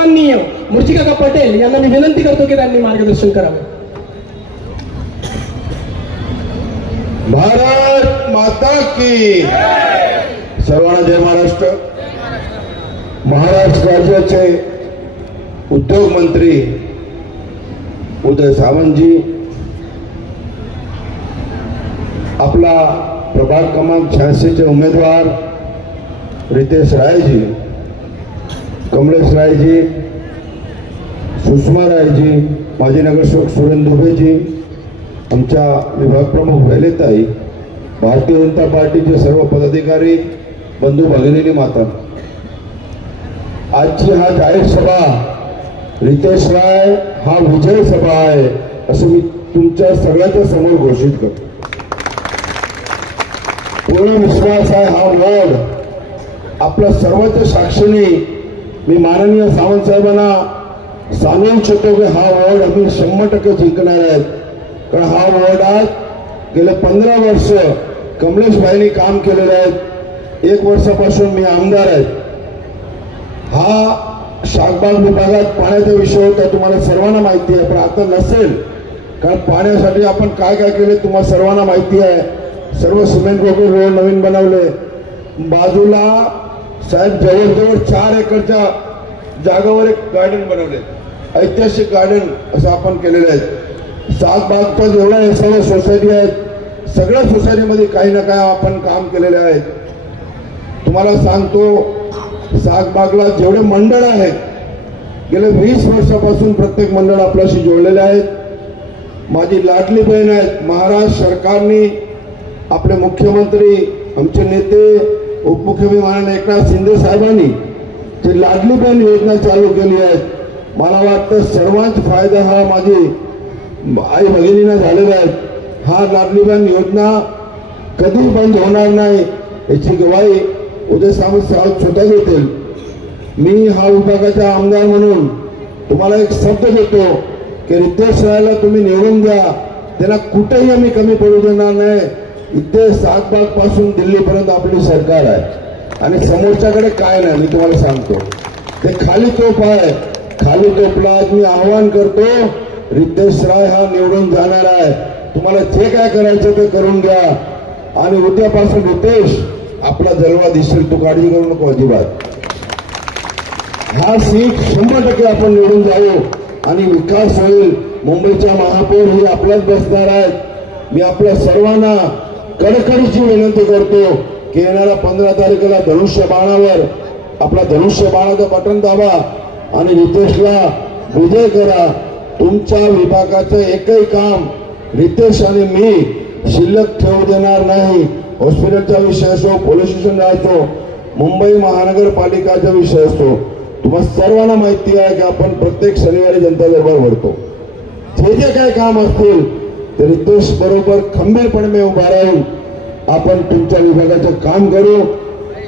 सन्माननीय मूर्तिकाका पटेल यांना मी विनंती करतो की त्यांनी मार्गदर्शन करावे. भारत माता की सर्वांना जय महाराष्ट्र. महाराष्ट्र राज्याचे उद्योग मंत्री उदय सामंतजी, आपला प्रभाग क्रमांक 86 चे उमेदवार रितेश रायजी, कमलेश रायजी, सुषमा रायजी, माजी नगरसेवक सुरेंद्र दुबेजी, आमच्या विभाग प्रमुख वैलेताई, भारतीय जनता पार्टीचे सर्व पदाधिकारी, बंधू भगिनी माता, आजची हा जाहीर सभा रितेश राय हा विजय सभा आहे असं मी तुमच्या सगळ्यांच्या समोर घोषित करतो. पूर्ण विश्वास आहे हा वॉर्ड आपल्या सर्वांच्या साक्षीने मी माननीय सावंत साहेबांना सांगू इच्छितो की हा वॉर्ड आम्ही 100% जिंकणार आहेत. कारण हा वॉर्ड आज गेले 15 वर्ष कमलेश भाईंनी काम केलेले आहेत. 1 वर्षापासून मी आमदार आहे. हा शाहबाग विभागात पाण्याचा विषय होता, तुम्हाला सर्वांना माहिती आहे, पण आता नसेल. कारण पाण्यासाठी आपण काय काय केले तुम्हाला सर्वांना माहिती आहे. सर्व सिमेंट रोड नवीन बनवले. बाजूला साहेब जवळजवळ 4 एकरच्या जागावर एक गार्डन बनवले, ऐतिहासिक गार्डन असं आपण केलेलं आहे. 7 बागच्या जेवढ्या हे सर्व सोसायटी आहेत, सगळ्या सोसायटीमध्ये काही ना काही आपण काम केलेले आहे. तुम्हाला सांगतो, सागबागला जेवढे मंडळ आहेत, गेले 20 वर्षापासून प्रत्येक मंडळ आपल्याशी जोडलेले आहेत. माझी लाडली बहीण आहेत. महाराष्ट्र सरकारने, आपले मुख्यमंत्री, आमचे नेते, उपमुख्यमंत्री माननीय एकनाथ शिंदे साहेबांनी जी लाडली बहीण योजना चालू केली आहे, मला वाटतं सर्वांचा फायदा हा माझी आई भगिनींना झालेला आहे. हा लाडली बहीण योजना कधी बंद होणार नाही याची ग्वाही उदय सामंत साहेब स्वतः देतील. मी हा विभागाचा आमदार म्हणून तुम्हाला एक शब्द देतो की रितेश रायला तुम्ही निवडून द्या. त्यांना कुठेही आम्ही कमी पडू देणार नाही. इथे 7 बाग पासून दिल्लीपर्यंत आपली सरकार आहे आणि समोरच्याकडे काय नाही. मी तुम्हाला सांगतो, ते खाली तोप आहे. खाली तोपला आज मी आवाहन करतो, रितेश राय हा निवडून जाणार आहे. तुम्हाला जे काय करायचं ते करून घ्या आणि उद्यापासून रितेश आपला जलवा दिसेल, तू काळजी करू नको अजिबात. हा सीट 100% आपण निवडून जाऊ आणि विकास होईल. मुंबईच्या महापौर ही आपल्याच बसणार आहेत. मी आपल्या सर्वांना कडकडीची विनंती करतो की येणाऱ्या 15 तारखेला धनुष्यबाणावर आपला धनुष्यबाणाचं बटन दाबा आणि रितेशला विजय करा. तुमच्या विभागाचं एकही काम रितेश आणि मी शिल्लक ठेवू देणार नाही. हॉस्पिटलचा विषय असो, पोलीस स्टेशन असो, मुंबई महानगरपालिकाचा विषय असतो, तुम्हाला सर्वांना माहिती आहे की आपण प्रत्येक शनिवारी जनता दरबार भरतो. जे जे काही काम असतील ते रितेश बरोबर खंबीरपणे मी उभा राहून आपण तुमच्या विभागाचं काम करू.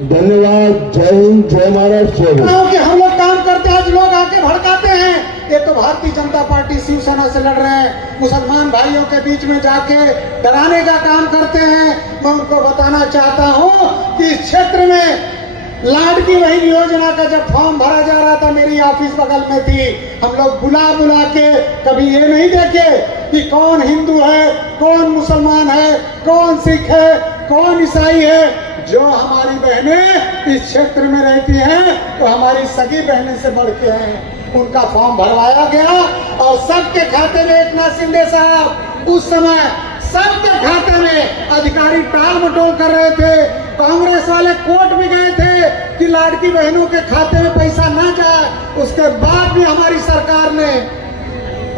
धन्यवाद. जय हिंद, जय महाराष्ट्र. हम लोग काम करते हैं, आज लोग आके भड़काते हैं. ये तो भारतीय जनता पार्टी शिवसेना से लड़ रहे हैं, मुसलमान भाइयों के बीच में जाके डराने का काम करते हैं. मैं उनको बताना चाहता हूं कि इस क्षेत्र में लाडकी बहन योजना का जब फॉर्म भरा जा रहा था, मेरी ऑफिस बगल में थी. हम लोग बुला बुला के कभी ये नहीं देखे कि कौन हिंदू है, कौन मुसलमान है, कौन सिख है, कौन ईसाई है. जो हमारी बहनें इस क्षेत्र में रहती हैं तो हमारी सगी बहनें से बढ़ के हैं. उनका फॉर्म भरवाया गया और सबके खाते में एकनाथ शिंदे साहब उस समय सबके खाते में अधिकारी टाल मटोल कर रहे थे. कांग्रेस वाले कोर्ट में गए थे कि लाडकी बहनों के खाते में पैसा ना जाए. उसके बाद भी हमारी सरकार ने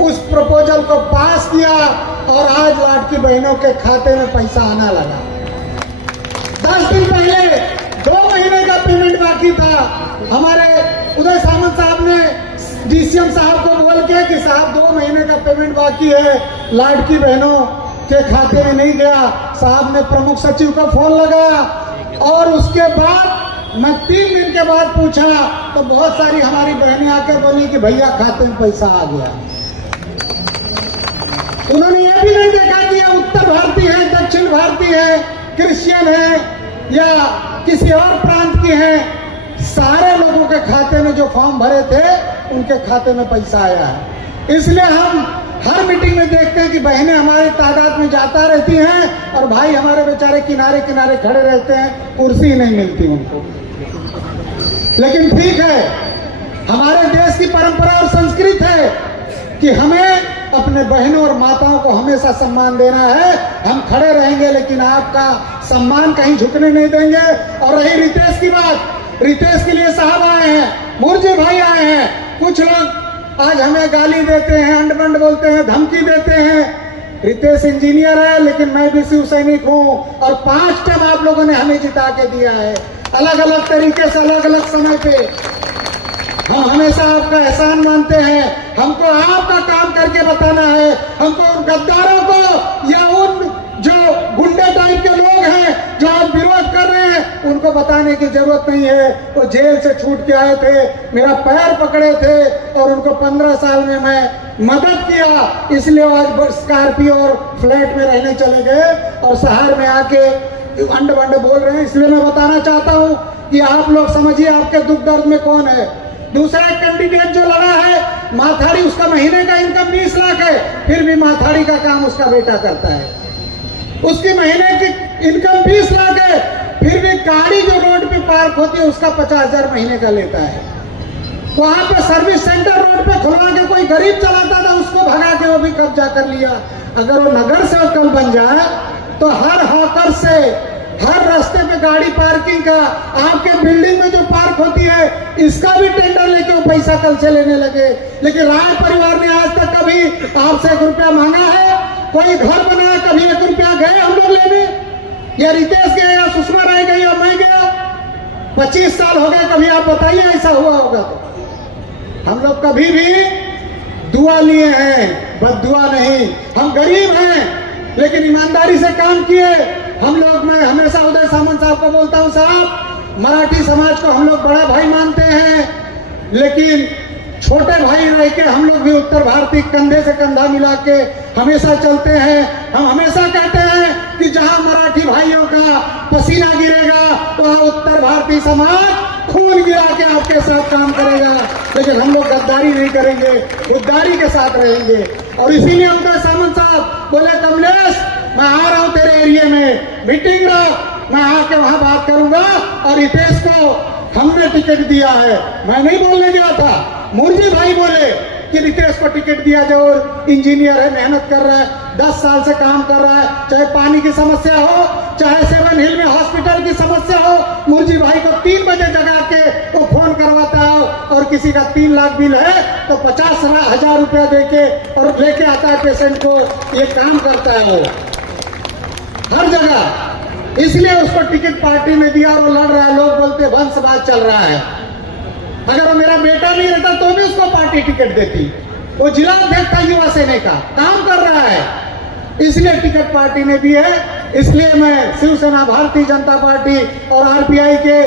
उस प्रपोजल को पास किया और आज लाडकी बहनों के खाते में पैसा आना लगा. 10 दिन पहले 2 महीने का पेमेंट बाकी था. हमारे उदय सामंत साहब ने डीसीएम साहब को बोल के कि साहब 2 महीने का पेमेंट बाकी है, लाडकी बहनों के खाते में नहीं गया. साहब ने प्रमुख सचिव को फोन लगाया और उसके बाद मैं 3 दिन के बाद पूछा तो बहुत सारी हमारी बहनें आकर बोली कि भैया खाते में पैसा आ गया. उन्होंने ये भी नहीं देखा कि ये उत्तर भारतीय है, दक्षिण भारतीय है, क्रिश्चियन है या किसी और प्रांत की है. सारे लोगों के खाते में जो फॉर्म भरे थे उनके खाते में पैसा आया है। इसलिए हम हर मीटिंग में देखते हैं कि बहनें हमारी तादाद में जाता रहती हैं और भाई हमारे बेचारे किनारे किनारे खड़े रहते हैं, कुर्सी ही नहीं मिलती उनको। लेकिन ठीक है, हमारे देश की परंपरा और संस्कृति है कि हमें अपने बहनों और माताओं को हमेशा सम्मान देना है। हम खड़े रहेंगे लेकिन आपका सम्मान कहीं झुकने नहीं देंगे। और रही रितेश की बात, रितेश के लिए साहब आए हैं, मुर्जी भाई आए हैं। कुछ लोग आज हमें गाली देते हैं, अंड-बंड बोलते हैं, धमकी देते हैं। रितेश इंजीनियर है लेकिन मैं भी शिव सैनिक हूँ और 5 टर्म आप लोगों ने हमें जिता के दिया है, अलग अलग तरीके से, अलग अलग समय पे। हम हमेशा आपका एहसान मानते हैं। हमको आपका काम करके बताना है। हमको उन गद्दारों को या उन जो गुंडे टाइप के लोग हैं जो आज विरोध कर रहे हैं, उनको बताने की जरूरत नहीं है। वो जेल से छूट के आए थे, मेरा पैर पकड़े थे और उनको 15 साल में मैं मदद किया, इसलिए आज स्कॉर्पियो और फ्लैट में रहने चले गए और शहर में आके अंड बंड बोल रहे हैं। इसलिए मैं बताना चाहता हूँ कि आप लोग समझिए आपके दुख दर्द में कौन है। दूसरा एक कैंडिडेट जो लड़ा है माथाड़ी, उसका महीने का इनकम 20 लाख है, फिर भी माथाड़ी का काम उसका बेटा करता है। उसकी महीने की इनकम 20 लाख है, फिर भी गाड़ी जो रोड पे पार्क होती है उसका 50,000 महीने का लेता है। वहां पे सर्विस सेंटर रोड पे खुलवा के कोई गरीब चलाता था, उसको भगा के वो भी कब्जा कर लिया। अगर वो नगर सेवक कल बन जाए तो हर हॉकर से, हर रास्ते पे गाड़ी पार्किंग का, आपके बिल्डिंग में जो पार्क होती है इसका भी टेंडर लेके वो पैसा कल से लेने लगे। लेकिन राज परिवार ने आज तक कभी आपसे 1 रुपया मांगा है? कोई घर बनाया कभी 1 रुपया गए हम लोग लेने? या रितेश गया या सुषमा राय गई या मैं गया? 25 साल हो गए, कभी आप बताइए ऐसा हुआ होगा तो? हम लोग कभी भी दुआ लिए हैं, बद्दुआ नहीं। हम गरीब हैं लेकिन ईमानदारी से काम किए हम लोग। मैं हमेशा उदय सामंत साहब को बोलता हूं, साहब मराठी समाज को हम लोग बड़ा भाई मानते हैं लेकिन छोटे भाई रह के हम लोग भी उत्तर भारतीय कंधे से कंधा मिला के हमेशा चलते हैं। हम हमेशा कहते हैं कि जहां मराठी भाइयों का पसीना गिरेगा वहां उत्तर भारतीय समाज खून गिरा के आपके साथ काम करेगा। लेकिन हम लोग गद्दारी नहीं करेंगे, खुददारी के साथ रहेंगे। और इसीलिए उदय सामंत साहब बोले, कमलेश मैं आ रहा हूं तेरे एरिया में, मीटिंग रख, मैं आके वहां बात करूंगा। और रितेश को हमने टिकट दिया है, मैं नहीं बोलने गया था, मुर्जी भाई बोले कि रितेश को टिकट दिया जो इंजीनियर है, मेहनत कर रहा है, 10 साल से काम कर रहा है, चाहे पानी की समस्या हो, चाहे 7 हिल में हॉस्पिटल की समस्या हो, मुर्जी भाई को 3 बजे जगा के वो फोन करवाता है। और किसी का 3 लाख बिल है तो 50,000 रुपया दे के और लेके आता है पेशेंट को। ये काम करता है वो हर जगह, इसलिए उसको टिकट पार्टी में दिया और वो लड़ रहा है। लोग बोलते वंशवाद चल रहा है। अगर वो मेरा बेटा नहीं रहता तो भी उसको पार्टी टिकट देती। वो जिला अध्यक्ष था युवा सेना का, काम कर रहा है, इसलिए टिकट पार्टी ने दी है। इसलिए मैं शिवसेना, भारतीय जनता पार्टी और आरपीआई के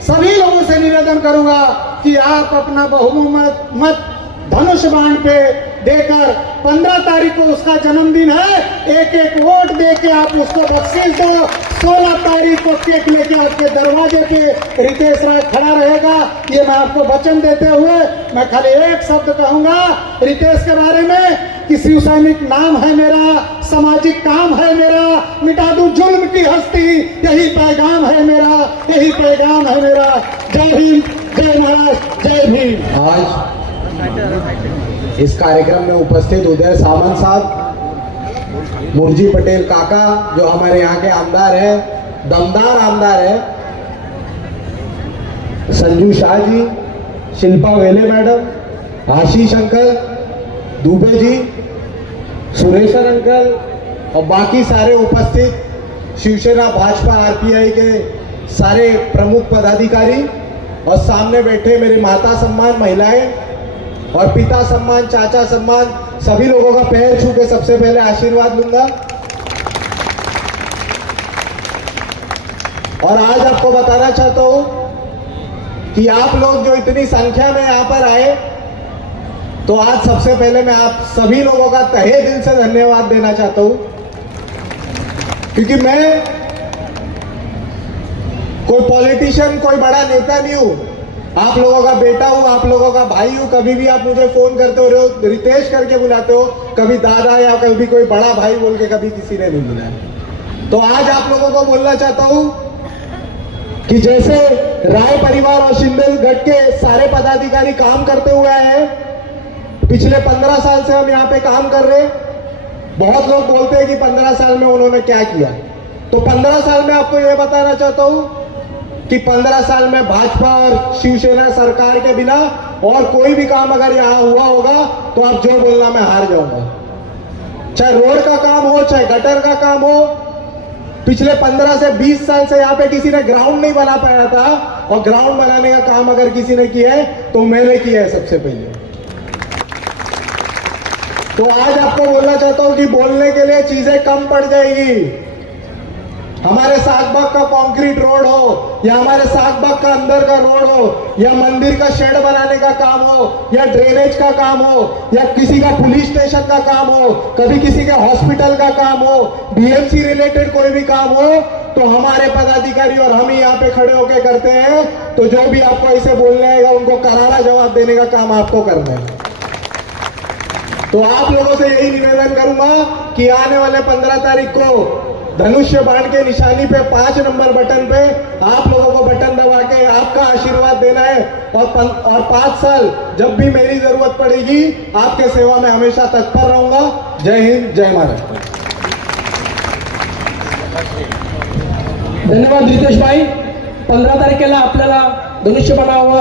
सभी लोगों से निवेदन करूंगा कि आप अपना बहुमत मत धनुष बाण पे देकर 15 तारीख को उसका जन्मदिन है, एक वोट देके आप उसको बख्शीश दो। 16 तारीख को केक लेके आपके दरवाजे पे रितेश राय खड़ा रहेगा। ये मैं आपको वचन देते हुए मैं खाली एक शब्द कहूंगा रितेश के बारे में कि शिव सैनिक नाम है मेरा, सामाजिक काम है मेरा, मिटा दूं जुल्म की हस्ती, यही पैगाम है मेरा, यही पैगाम है मेरा। जय हिंद, जय महाराष्ट्र, जय भीम। आज इस कार्यक्रम में उपस्थित उदय सामंत साहब, मुर्जी पटेल काका जो हमारे यहाँ के आमदार है, दमदार आमदार है, संजू शाह जी, शिल्पा वेले मैडम, आशीष अंकल, दुबे जी, सुरेशर अंकल और बाकी सारे उपस्थित शिवसेना, भाजपा, आरपीआई के सारे प्रमुख पदाधिकारी और सामने बैठे मेरे माता सम्मान महिलाएं और पिता सम्मान, चाचा सम्मान, सभी लोगों का पैर छू के सबसे पहले आशीर्वाद लूंगा। और आज आपको बताना चाहता हूं कि आप लोग जो इतनी संख्या में यहां पर आए, तो आज सबसे पहले मैं आप सभी लोगों का तहे दिल से धन्यवाद देना चाहता हूं, क्योंकि मैं कोई पॉलिटिशियन, कोई बड़ा नेता नहीं हूं, आप लोगों का बेटा हूँ, आप लोगों का भाई हूँ। कभी भी आप मुझे फोन करते हो, रितेश करके बुलाते हो, कभी दादा या कभी कोई बड़ा भाई बोल के कभी किसी ने नहीं बुलाया। तो आज आप लोगों को बोलना चाहता हूँ कि जैसे राय परिवार और शिंदे गढ़ के सारे पदाधिकारी काम करते हुए आए हैं, पिछले 15 साल से हम यहाँ पे काम कर रहे हैं। बहुत लोग बोलते हैं कि 15 साल में उन्होंने क्या किया, तो 15 साल में आपको यह बताना चाहता हूं कि 15 साल में भाजपा और शिवसेना सरकार के बिना और कोई भी काम अगर यहां हुआ होगा तो आप जो बोलना मैं हार जाऊंगा। चाहे रोड का काम हो, चाहे गटर का काम हो, पिछले 15 से 20 साल से यहाँ पे किसी ने ग्राउंड नहीं बना पाया था, और ग्राउंड बनाने का काम अगर किसी ने किया है तो मैंने किया है सबसे पहले। तो आज आपको बोलना चाहता हूं कि बोलने के लिए चीजें कम पड़ जाएगी। हमारे सागबाग का कंक्रीट रोड हो, या हमारे सागबाग का अंदर का रोड हो, या मंदिर का शेड बनाने का काम हो, या ड्रेनेज का काम हो, या किसी का पुलिस स्टेशन का काम हो, कभी किसी के हॉस्पिटल का काम हो, बीएमसी रिलेटेड कोई भी काम हो, तो हमारे पदाधिकारी और हम ही यहाँ पे खड़े होके करते हैं। तो जो भी आपको ऐसे बोलने आएगा उनको करारा जवाब देने का काम आपको करना है। तो आप लोगों से यही निवेदन करूंगा कि आने वाले 15 तारीख को धनुष्य बाण के निशानी पे 5 नंबर बटन पे आप लोगों को बटन दबा के आपका आशीर्वाद देना है, और 5 साल जब भी मेरी जरूरत पड़ेगी आपके सेवा में हमेशा तत्पर रहूंगा। जय हिंद, जय महाराष्ट्र। धन्यवाद रितेश भाई। 15 तारखेला आपल्याला धनुष्यबाणावर